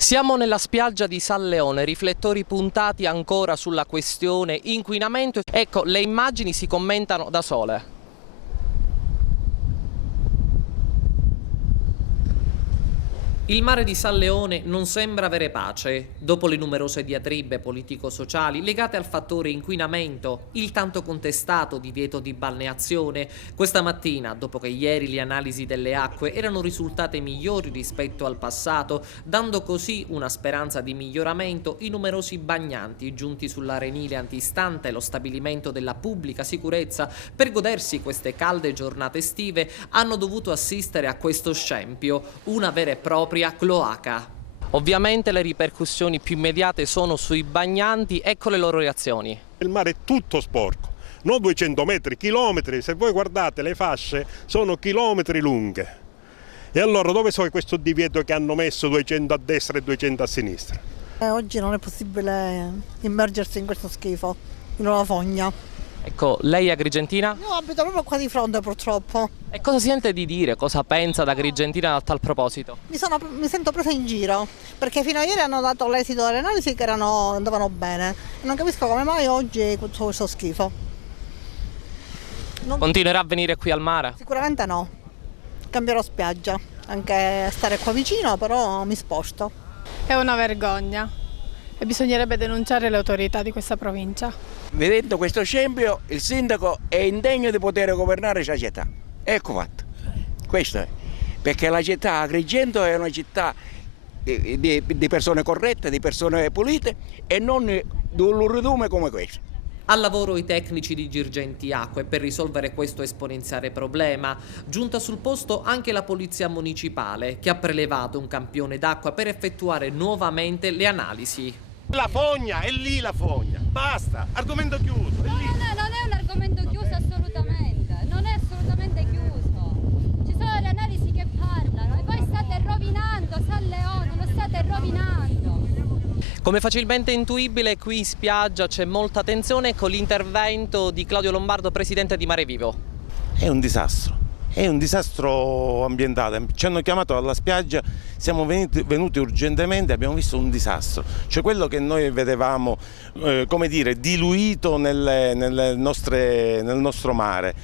Siamo nella spiaggia di San Leone, riflettori puntati ancora sulla questione inquinamento. Ecco, le immagini si commentano da sole. Il mare di San Leone non sembra avere pace. Dopo le numerose diatribe politico-sociali legate al fattore inquinamento, il tanto contestato divieto di balneazione, questa mattina, dopo che ieri le analisi delle acque erano risultate migliori rispetto al passato, dando così una speranza di miglioramento, i numerosi bagnanti giunti sull'arenile antistante lo stabilimento della pubblica sicurezza per godersi queste calde giornate estive hanno dovuto assistere a questo scempio, una vera e propria cloaca. Ovviamente le ripercussioni più immediate sono sui bagnanti, ecco le loro reazioni. Il mare è tutto sporco, non 200 metri, chilometri, se voi guardate le fasce sono chilometri lunghe. E allora dove sono questo divieto che hanno messo 200 a destra e 200 a sinistra? Oggi non è possibile immergersi in questo schifo, in una fogna. Ecco, lei è agrigentina? Io abito proprio qua di fronte purtroppo. E cosa sente di dire, cosa pensa da agrigentina a tal proposito? Mi sento presa in giro, perché fino a ieri hanno dato l'esito delle analisi che andavano bene. Non capisco come mai oggi tutto questo schifo. Continuerà a venire qui al mare? Sicuramente no, cambierò spiaggia, anche stare qua vicino, però mi sposto. È una vergogna e bisognerebbe denunciare le autorità di questa provincia. Vedendo questo scempio, il sindaco è indegno di poter governare la città. Ecco fatto. Questo è. Perché la città Agrigento è una città di persone corrette, di persone pulite e non di un luridume come questo. Al lavoro i tecnici di Girgenti Acque per risolvere questo esponenziale problema. Giunta sul posto anche la polizia municipale che ha prelevato un campione d'acqua per effettuare nuovamente le analisi. La fogna, è lì la fogna, basta, argomento chiuso. No, non è un argomento chiuso assolutamente, non è assolutamente chiuso. Ci sono le analisi che parlano e voi state rovinando San Leone, lo state rovinando. Come facilmente intuibile, qui in spiaggia c'è molta tensione con l'intervento di Claudio Lombardo, presidente di Mare Vivo. È un disastro ambientale. Ci hanno chiamato alla spiaggia, siamo venuti urgentemente, abbiamo visto un disastro. Cioè quello che noi vedevamo, come dire, diluito nel nostro mare.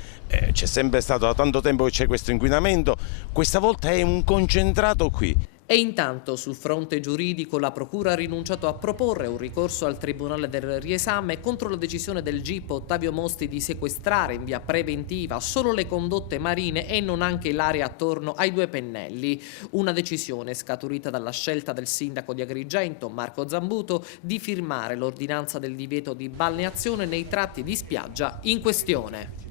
C'è sempre stato da tanto tempo che c'è questo inquinamento, questa volta è un concentrato qui. E intanto sul fronte giuridico la Procura ha rinunciato a proporre un ricorso al Tribunale del Riesame contro la decisione del GIP Ottavio Mosti di sequestrare in via preventiva solo le condotte marine e non anche l'area attorno ai due pennelli. Una decisione scaturita dalla scelta del sindaco di Agrigento, Marco Zambuto, di firmare l'ordinanza del divieto di balneazione nei tratti di spiaggia in questione.